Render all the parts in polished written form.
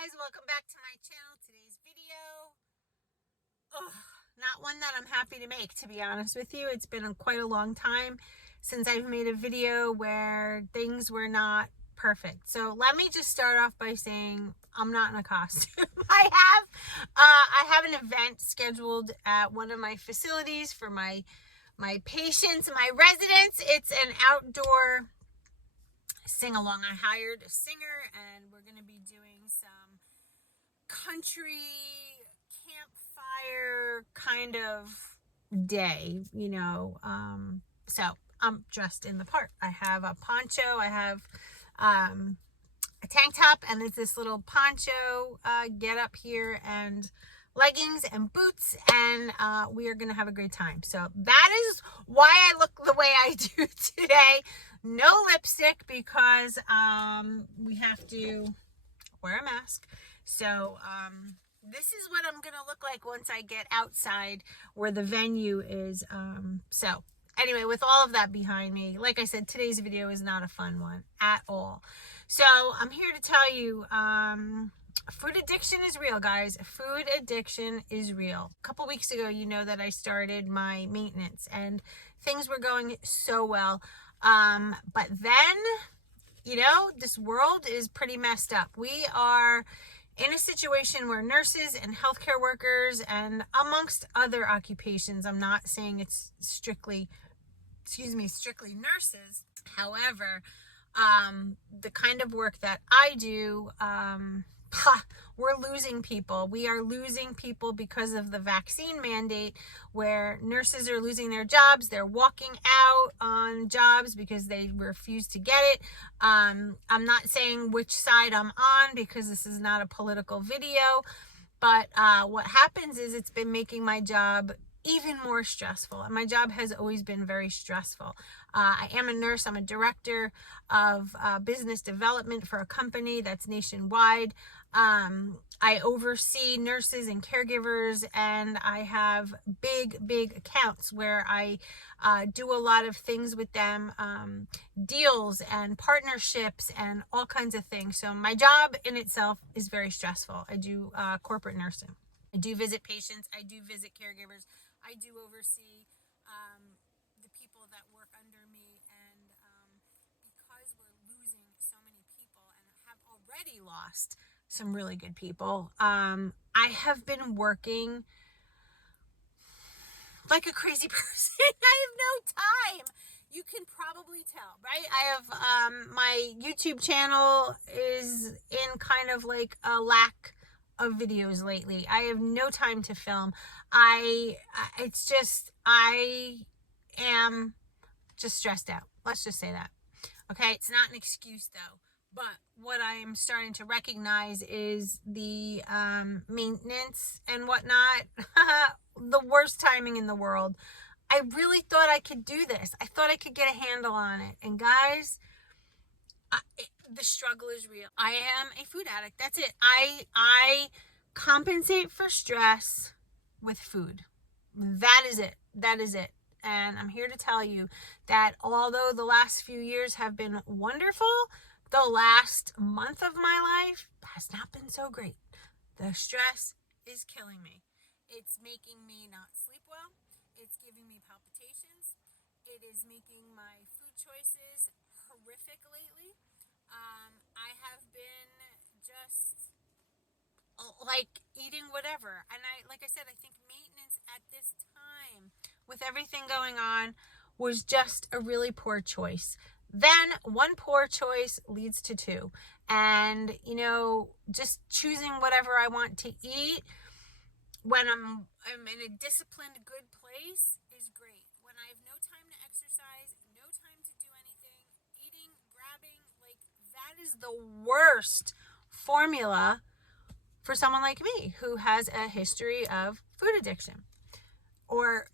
Guys, welcome back to my channel. Today's video, not one that I'm happy to make, to be honest with you. It's been quite a long time since I've made a video where things were not perfect. So let me just start off by saying I'm not in a costume. I have an event scheduled at one of my facilities for my patients, my residents. It's an outdoor sing along. I hired a singer and we're going to be doing some country campfire kind of day, so I'm dressed in the part. I have a poncho, I have a tank top, and it's this little poncho get up here, and leggings and boots, and we are gonna have a great time. So that is why I look the way I do today. No lipstick because we have to wear a mask. So this is what I'm gonna look like once I get outside where the venue is. So anyway, with all of that behind me, like I said, today's video is not a fun one at all. So I'm here to tell you, food addiction is real, guys. Food addiction is real. A couple weeks ago, you know that I started my maintenance and things were going so well. But then, this world is pretty messed up. We are in a situation where nurses and healthcare workers and amongst other occupations, I'm not saying it's strictly nurses. However, the kind of work that I do, we're losing people. We are losing people because of the vaccine mandate, where nurses are losing their jobs. They're walking out on jobs because they refuse to get it. I'm not saying which side I'm on because this is not a political video, but what happens is it's been making my job even more stressful. And my job has always been very stressful. I am a nurse. I'm a director of business development for a company that's nationwide. I oversee nurses and caregivers, and I have big accounts where I do a lot of things with them, deals and partnerships and all kinds of things. So my job in itself is very stressful. I do corporate nursing. I do visit patients. I do visit caregivers. I do oversee the people that work under me, and because we're losing so many people and have already lost some really good people, I have been working like a crazy person. I have no time. You can probably tell, right? I have my YouTube channel is in kind of like a lack of videos lately. I have no time to film. I am just stressed out. Let's just say that. Okay, it's not an excuse though. But what I am starting to recognize is the maintenance and whatnot. The worst timing in the world. I really thought I could do this. I thought I could get a handle on it. And guys, the struggle is real. I am a food addict. That's it. I compensate for stress with food. That is it. That is it. And I'm here to tell you that although the last few years have been wonderful, the last month of my life has not been so great. The stress is killing me. It's making me not sleep well. It's giving me palpitations. It is making my food choices horrific lately. I have been just like eating whatever. And like I said, I think maintenance at this time, with everything going on, was just a really poor choice. Then one poor choice leads to two. And, just choosing whatever I want to eat when I'm in a disciplined, good place is great. When I have no time to exercise, no time to do anything, eating, grabbing, like, that is the worst formula for someone like me who has a history of food addiction or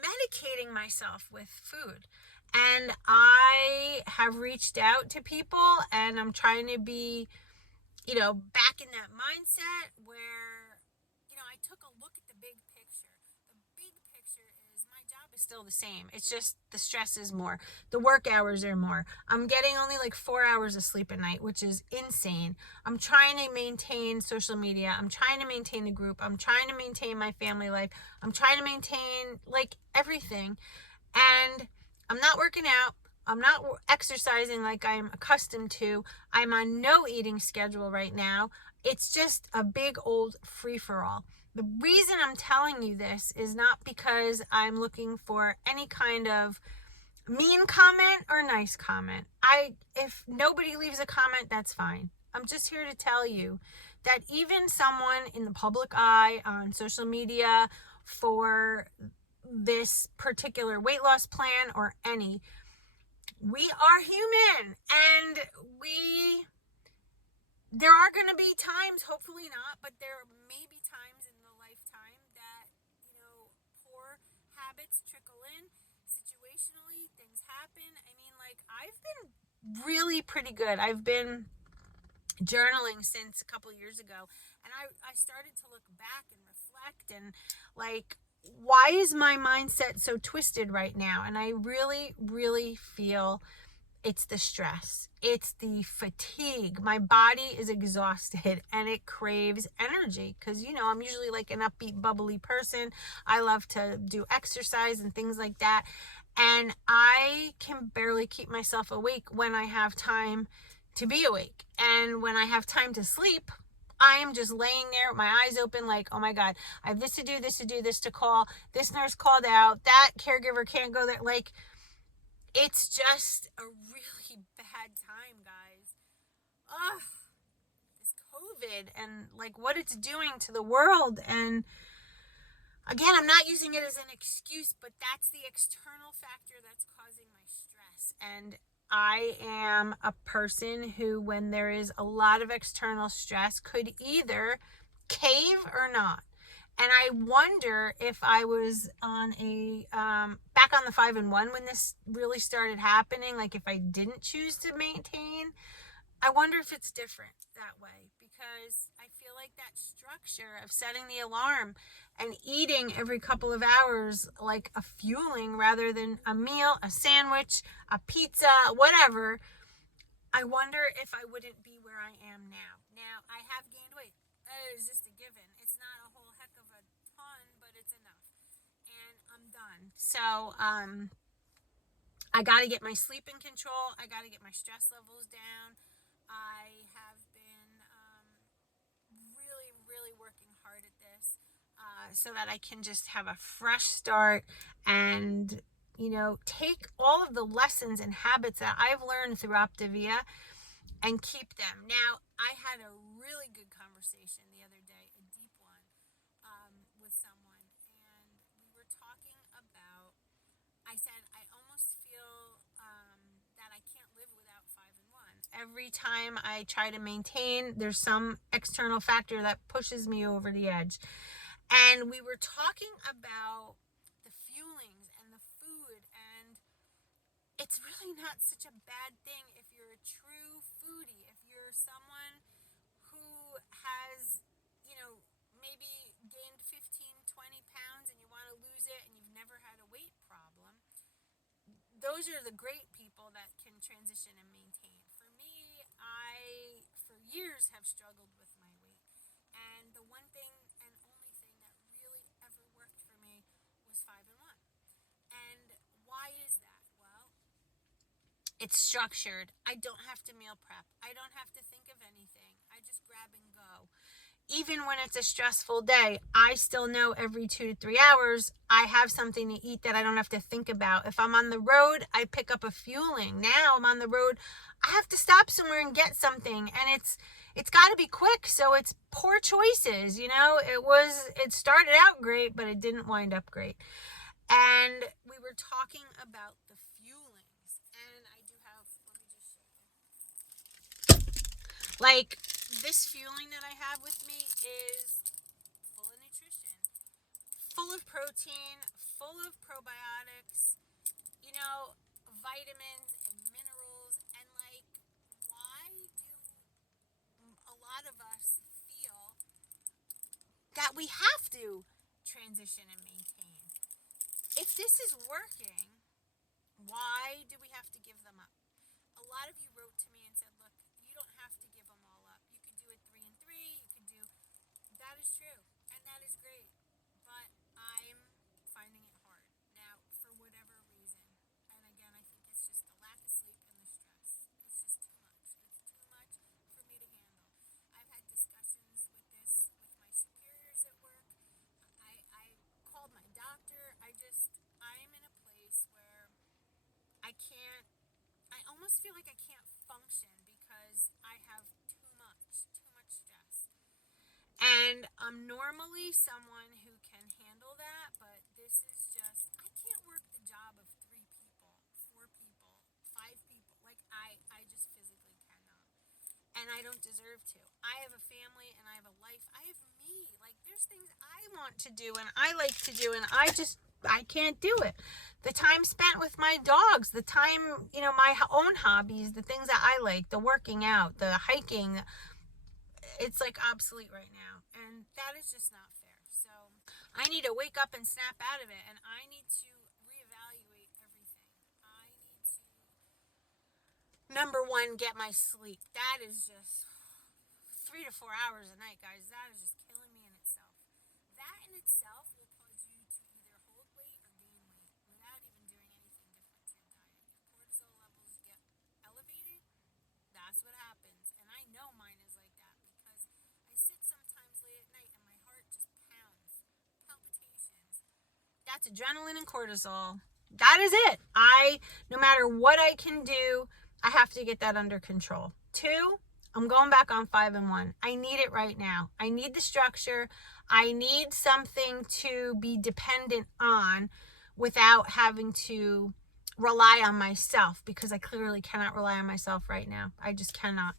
medicating myself with food. And I have reached out to people, and I'm trying to be, back in that mindset where, I took a look at the big picture. The big picture is my job is still the same. It's just the stress is more. The work hours are more. I'm getting only like 4 hours of sleep a night, which is insane. I'm trying to maintain social media. I'm trying to maintain a group. I'm trying to maintain my family life. I'm trying to maintain like everything. And I'm not working out. I'm not exercising like I'm accustomed to. I'm on no eating schedule right now. It's just a big old free-for-all. The reason I'm telling you this is not because I'm looking for any kind of mean comment or nice comment. If nobody leaves a comment, that's fine. I'm just here to tell you that even someone in the public eye on social media for this particular weight loss plan or any, we are human, and there are going to be times, hopefully not, but there may be times in the lifetime that, poor habits trickle in. Situationally, things happen. I mean, like, I've been really pretty good. I've been journaling since a couple years ago, and I started to look back and reflect and, like, why is my mindset so twisted right now? And I really, really feel it's the stress. It's the fatigue. My body is exhausted and it craves energy because, I'm usually like an upbeat, bubbly person. I love to do exercise and things like that. And I can barely keep myself awake when I have time to be awake. And when I have time to sleep, I am just laying there with my eyes open like, oh my God, I have this to do, this to call. This nurse called out. That caregiver can't go there. Like, it's just a really bad time, guys. Ugh, this COVID and like what it's doing to the world. And again, I'm not using it as an excuse, but that's the external factor that's causing my stress. And I am a person who, when there is a lot of external stress, could either cave or not. And I wonder if I was on back on the 5 and 1 when this really started happening, like if I didn't choose to maintain, I wonder if it's different that way, because I feel like that structure of setting the alarm and eating every couple of hours, like a fueling rather than a meal, a sandwich, a pizza, whatever, I wonder if I wouldn't be where I am now. Now, I have gained weight. It's just a given. It's not a whole heck of a ton, but it's enough. And I'm done. So, I got to get my sleep in control. I got to get my stress levels down. I have been really, really working hard at this so that I can just have a fresh start and, take all of the lessons and habits that I've learned through Optavia and keep them. Now, I had a really good conversation the other day, a deep one, with someone, and we were talking about, I said, I almost feel that I can't live without 5 and 1. Every time I try to maintain, there's some external factor that pushes me over the edge. And we were talking about the fuelings and the food, and it's really not such a bad thing if you're a true foodie, if you're someone who has, maybe gained 15, 20 pounds and you want to lose it and you've never had a weight problem. Those are the great people that can transition and maintain. For me, I, for years, have struggled with my weight. And the one thing and only thing that really ever worked for me was 5 and 1. And why is that? Well, it's structured. I don't have to meal prep. I don't have to think of anything. I just grab and go. Even when it's a stressful day, I still know every 2 to 3 hours I have something to eat that I don't have to think about. If I'm on the road, I pick up a fueling. Now I'm on the road, I have to stop somewhere and get something, and it's got to be quick. So it's poor choices. It started out great, but it didn't wind up great. And we were talking about the fuelings, and I do have, let me just show you. Like, this fueling that I have with me is full of nutrition, full of protein, full of probiotics, vitamins and minerals. And like, why do a lot of us feel that we have to transition and maintain? It's this is working, why do we have to give them up? A lot of you wrote to me and said, look, you don't have to give them all up. You could do it 3 and 3. You could do, that is true. And that is great. But I'm finding it hard now for whatever reason. And again, I think it's just the lack of sleep and the stress. It's just too much. It's too much for me to handle. I've had discussions with this with my superiors at work. I called my doctor. I'm in a place where I can't, I almost feel like I can't function because I have too much stress. And I'm normally someone who can handle that, but this is just, I can't work the job of 3 people, 4 people, 5 people. Like, I just physically cannot. And I don't deserve to. I have a family and I have a life. I have me. Like, there's things I want to do and I like to do, and I can't do it. The time spent with my dogs, the time, my own hobbies, the things that I like, the working out, the hiking, it's like obsolete right now. And that is just not fair. So I need to wake up and snap out of it, and I need to reevaluate everything. I need to, number one, get my sleep. That is just 3 to 4 hours a night, guys. That is just killing me in itself. That in itself will cause you to either hold weight or gain weight without even doing anything different to your diet. Your cortisol levels get elevated. That's what happens. And I know mine is like that because I sit sometimes late at night and my heart just pounds. Palpitations. That's adrenaline and cortisol. That is it. No matter what I can do, I have to get that under control. 2, I'm going back on 5 and 1. I need it right now. I need the structure. I need something to be dependent on without having to rely on myself, because I clearly cannot rely on myself right now. I just cannot.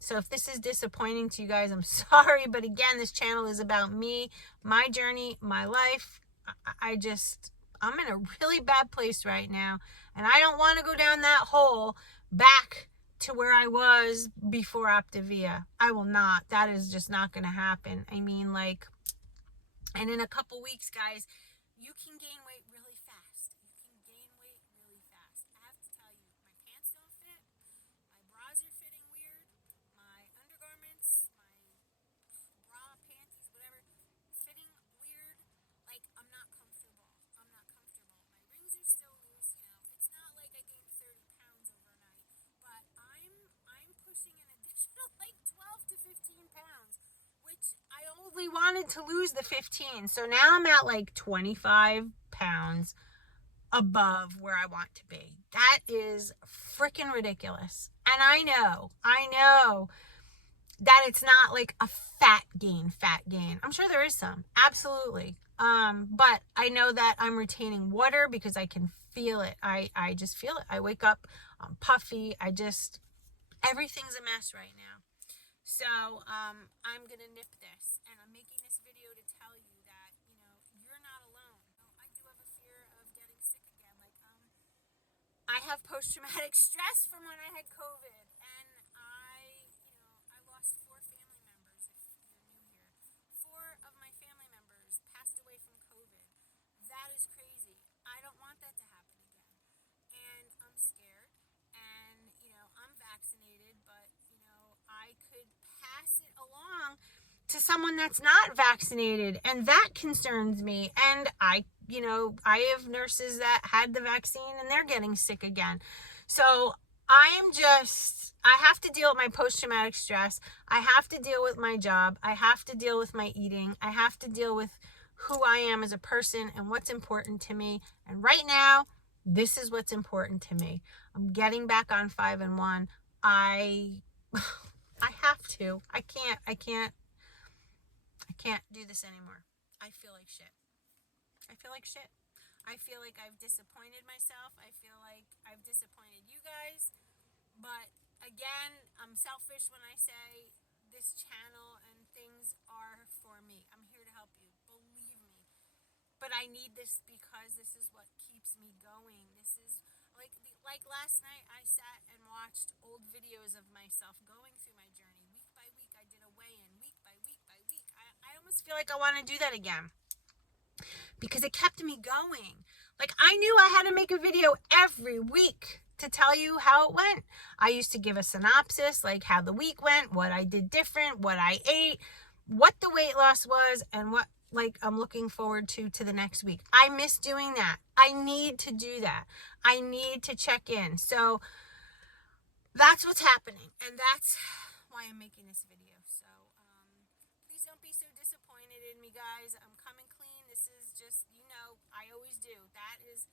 So if this is disappointing to you guys, I'm sorry. But again, this channel is about me, my journey, my life. I'm in a really bad place right now. And I don't want to go down that hole back to where I was before Optavia. I will not. That is just not going to happen. I mean, and in a couple weeks, guys, you can gain weight really fast. You can gain weight really fast. I have to tell you, my pants don't fit. My bras are fitting weird. My undergarments, my bra, panties, whatever, fitting weird. Like, I'm not comfortable. My rings are still loose, It's not like I gained 30 pounds overnight, but I'm pushing an additional like 12 to 15 pounds, which I only wanted to lose the 15. So now I'm at like 25 pounds above where I want to be. That is freaking ridiculous. And I know that it's not like a fat gain. I'm sure there is some, absolutely. But I know that I'm retaining water because I can feel it. I just feel it. I wake up, I'm puffy. Everything's a mess right now. So, I'm going to nip this, and I'm making this video to tell you that, you're not alone. I do have a fear of getting sick again. I have post-traumatic stress from when I had COVID, and I lost 4 family members, if you're new here. 4 of my family members passed away from COVID. That is crazy. I don't want that to happen again. And I'm scared, and, I'm vaccinated, but, I could pass it along to someone that's not vaccinated, and that concerns me. And I have nurses that had the vaccine and they're getting sick again. So I have to deal with my post-traumatic stress. I have to deal with my job. I have to deal with my eating. I have to deal with who I am as a person and what's important to me. And right now, this is what's important to me. I'm getting back on 5 and 1. I have to. I can't do this anymore. I feel like shit. I feel like I've disappointed myself. I feel like I've disappointed you guys. But again, I'm selfish when I say this channel and things are for me. I'm here to help you. Believe me. But I need this because this is what keeps me going. This is like last night I sat and watched old videos of myself going through my journey. Week by week I did a weigh-in. Week by week. I almost feel like I want to do that again. because it kept me going. Like, I knew I had to make a video every week to tell you how it went. I used to give a synopsis, like how the week went, what I did different, what I ate, what the weight loss was, and what like I'm looking forward to the next week. I miss doing that. I need to do that. I need to check in. So that's what's happening, and that's why I'm making this video. So please don't be so disappointed in me, guys. I'm coming clean. This is just, I always do. That is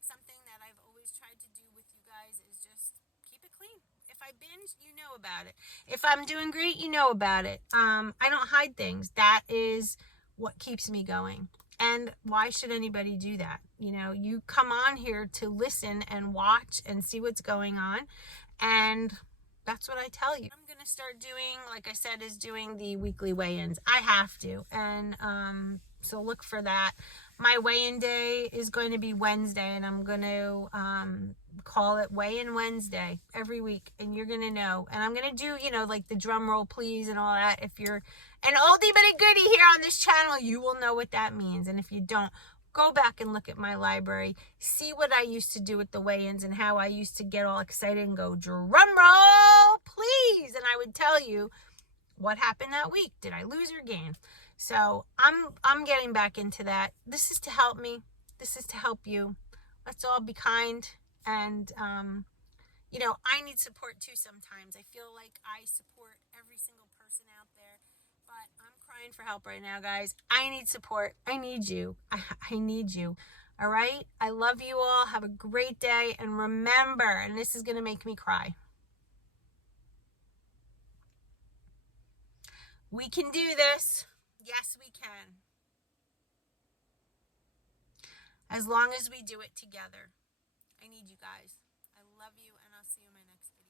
something that I've always tried to do with you guys, is just keep it clean. If I binge, you know about it. If I'm doing great, you know about it. I don't hide things. That is what keeps me going. And why should anybody do that? You come on here to listen and watch and see what's going on. And that's what I tell you. I'm going to start doing, like I said, is doing the weekly weigh-ins. I have to. And so look for that. My weigh-in day is going to be Wednesday, and I'm going to call it Weigh-in Wednesday every week, and you're going to know. And I'm going to do, like the drum roll please and all that. If you're an oldie but a goodie here on this channel, you will know what that means. And if you don't, go back and look at my library, see what I used to do with the weigh-ins and how I used to get all excited and go, drum roll, please. And I would tell you what happened that week. Did I lose or gain? So I'm getting back into that. This is to help me. This is to help you. Let's all be kind. And, I need support too sometimes. I feel like I support every single person out there. But I'm crying for help right now, guys. I need support. I need you. I need you. All right? I love you all. Have a great day. And remember, and this is going to make me cry, we can do this. Yes, we can. As long as we do it together. I need you guys. I love you, and I'll see you in my next video.